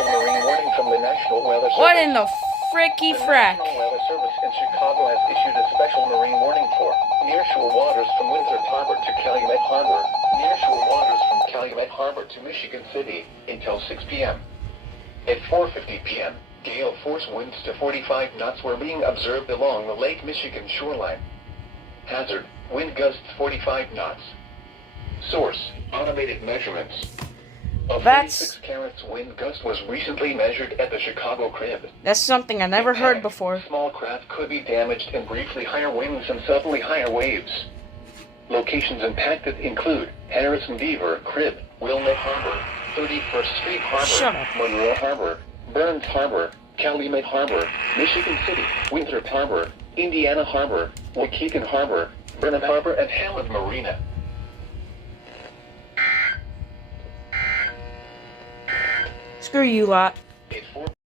special marine warning from the National Weather Service. What in the fricky frack? The National Weather Service in Chicago has issued a special marine warning for nearshore waters from Winthrop Harbor to Calumet Harbor, nearshore waters from Calumet Harbor to Michigan City until 6 p.m. At 4:50 p.m., gale force winds to 45 knots were being observed along the Lake Michigan shoreline. Hazard, wind gusts 45 knots. Source, automated measurements. A 46 carats wind gust was recently measured at the Chicago Crib. That's something I never heard before. Small craft could be damaged in briefly higher winds and suddenly higher waves. Locations impacted include Harrison Beaver, Crib, Wilmette Harbor, 31st Street Harbor, Monroe Harbor, Burns Harbor, Calumet Harbor, Michigan City, Winthrop Harbor, Indiana Harbor, Waukegan Harbor, Burnham Harbor, and Hammond Marina. Screw you lot.